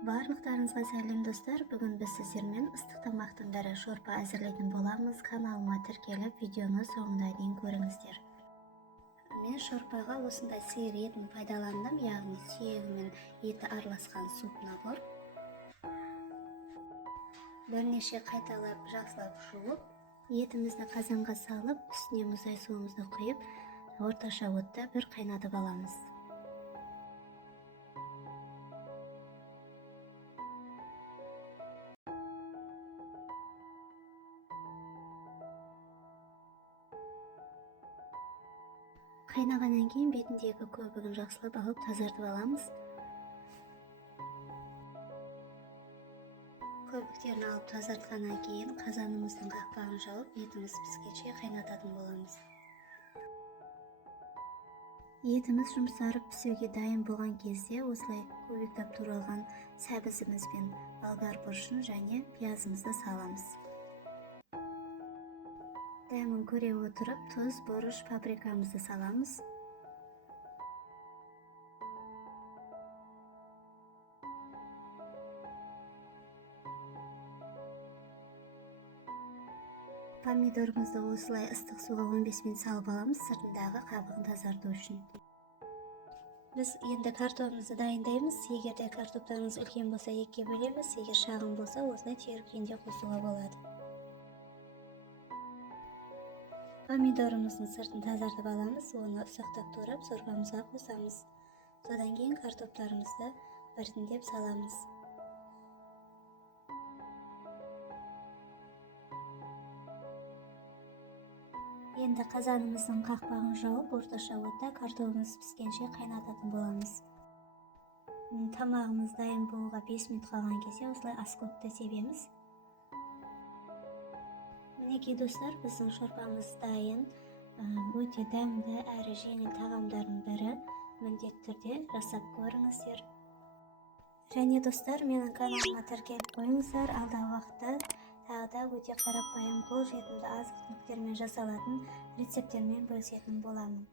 Барлықтарыңызға сәлем достар. Бүгін біз сіздермен ыстық тамақтың бірі шорпа әзірлейтін боламыз. Каналыма тіркеліп, видеоны соңына дейін көріңіздер. Мен шорпаға осындай сиыр етін пайдаландым, яғни сүйегі мен еті араласқан суп набор. Бірнеше қайталап жақсылап жуып, етімізді қазанға салып, үстіне мұздай суымызды құйып, орташа отта бір қайнатып аламыз. Қайнағаннан кейін бетіндегі көбігін жақсылап алып тазартып аламыз. Көбіктерін алып тазартқаннан кейін қазанымыздың қақпағын жауып, етіміз піскенше қайнататын боламыз. Етіміз жұмсарып пісуге дайын болған кезде осылай көбіктеп туралған сәбізіміз бен болгар бұрышын және пиязымызды саламыз. Дәмін көре отырып, тұз, бұрыш, паприкамызды саламыз. Помидорымызды осылай ыстық суға 15 минут салып аламыз, сыртындағы қабығын тазарту үшін. Біз енді картопымызды дайындаймыз. Егер де картоптарыңыз үлкен болса, екіге бөлеміз, егер шағын болса, осылай түйір күйінде қосуға болады. Помидорымыздың сыртын тазартып аламыз, оны ұсақтап турап сорпамызға қосамыз. Содан кейін картоптарымызды біртіндеп саламыз. Енді қазанымыздың қақпағын жауып, орташа отта картопымыз піскенше қайнататын боламыз. Тамағымыз дайын болуға 5 минут қалған кезде осылай аскөкті себеміз. Мінекей достар, біздің шорпамыз дайын. Өте дәмді әрі жеңіл тағамдардың бірі. Міндетті түрде жасап көріңіздер. Және достар, менің каналыма тіркеліп қойыңыздар. Алдағы уақытта тағы да өте қарапайым, қолжетімді азық-түліктермен жасалатын рецепттермен бөлісетін боламын.